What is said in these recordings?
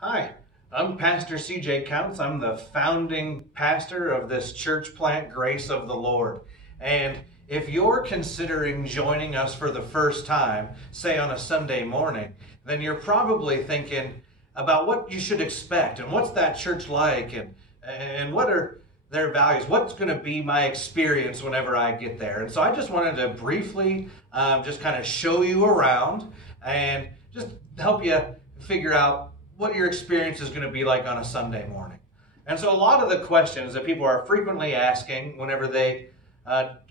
Hi, I'm Pastor CJ Counts. I'm the founding pastor of this church plant, Grace of the Lord. And if you're considering joining us for the first time, say on a Sunday morning, then you're probably thinking about what you should expect and what's that church like and what are their values. What's going to be my experience whenever I get there? And so I just wanted to briefly just kind of show you around and just help you figure out what your experience is going to be like on a Sunday morning. And so a lot of the questions that people are frequently asking whenever they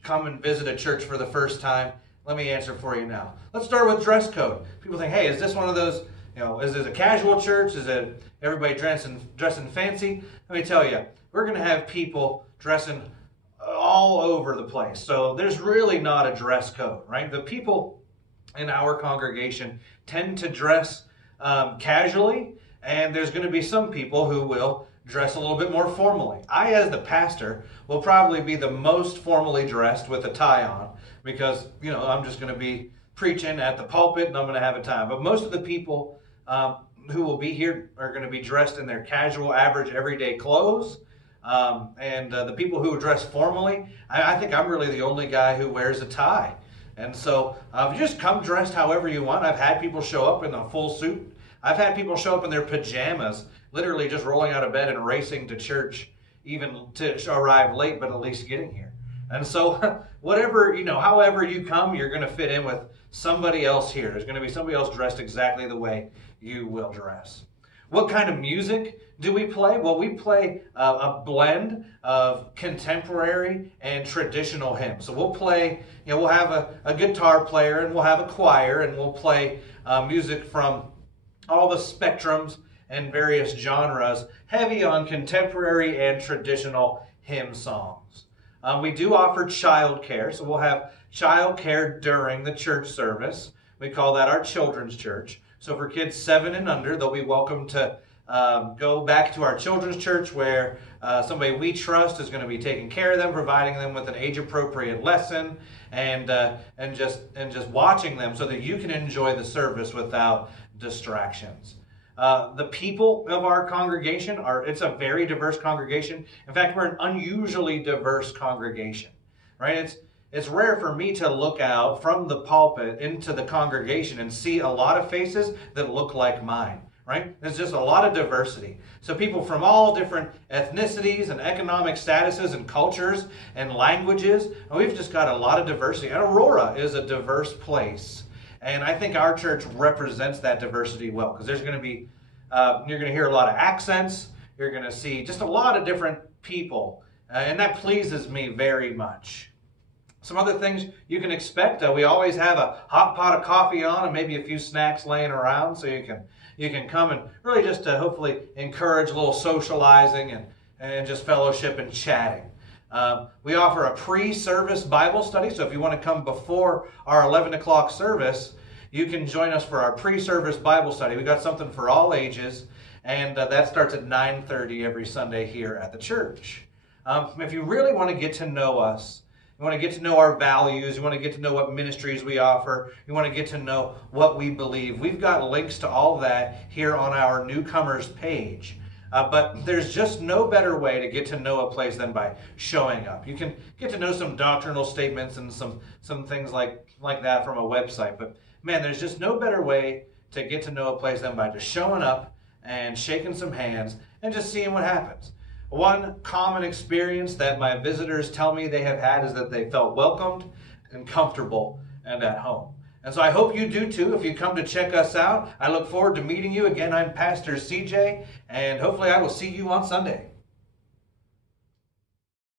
come and visit a church for the first time, let me answer for you now. Let's start with dress code. People think, hey, is this one of those, is this a casual church? Is it everybody dressing fancy? Let me tell you, we're going to have people dressing all over the place. So there's really not a dress code, right? The people in our congregation tend to dress casually, and there's going to be some people who will dress a little bit more formally. I, as the pastor, will probably be the most formally dressed with a tie on because, I'm just going to be preaching at the pulpit and I'm going to have a tie. But most of the people who will be here are going to be dressed in their casual, average, everyday clothes. And the people who dress formally, I think I'm really the only guy who wears a tie. And so just come dressed however you want. I've had people show up in a full suit. I've had people show up in their pajamas, literally just rolling out of bed and racing to church, even to arrive late, but at least getting here. And so however you come, you're going to fit in with somebody else here. There's going to be somebody else dressed exactly the way you will dress. What kind of music do we play? Well, we play a blend of contemporary and traditional hymns. So we'll play, we'll have a guitar player and we'll have a choir and we'll play music from all the spectrums and various genres, heavy on contemporary and traditional hymn songs. We do offer childcare, so we'll have childcare during the church service. We call that our children's church. So for kids 7 and under, they'll be welcome to go back to our children's church where somebody we trust is going to be taking care of them, providing them with an age-appropriate lesson, and just watching them so that you can enjoy the service without distractions. The people of our congregation it's a very diverse congregation. In fact, we're an unusually diverse congregation, right? It's rare for me to look out from the pulpit into the congregation and see a lot of faces that look like mine, right? There's just a lot of diversity. So people from all different ethnicities and economic statuses and cultures and languages, and we've just got a lot of diversity. And Aurora is a diverse place. And I think our church represents that diversity well, because there's going to be, you're going to hear a lot of accents. You're going to see just a lot of different people. And that pleases me very much. Some other things you can expect. We always have a hot pot of coffee on and maybe a few snacks laying around, so you can come and really just to hopefully encourage a little socializing and just fellowship and chatting. We offer a pre-service Bible study, so if you want to come before our 11 o'clock service, you can join us for our pre-service Bible study. We've got something for all ages, and that starts at 9:30 every Sunday here at the church. If you really want to get to know us, you want to get to know our values, you want to get to know what ministries we offer, you want to get to know what we believe, we've got links to all that here on our Newcomers page. But there's just no better way to get to know a place than by showing up. You can get to know some doctrinal statements and some things like that from a website. But man, there's just no better way to get to know a place than by just showing up and shaking some hands and just seeing what happens. One common experience that my visitors tell me they have had is that they felt welcomed and comfortable and at home. And so I hope you do too if you come to check us out. I look forward to meeting you. Again, I'm Pastor CJ, and hopefully I will see you on Sunday.